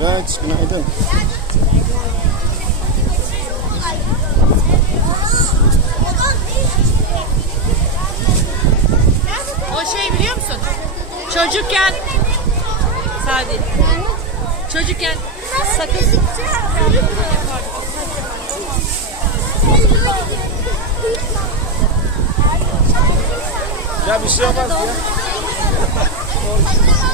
Miraç günaydın. O şey biliyor musun? Çocukken Sadi. Çocukken sakız Ya bir şey olmaz ya.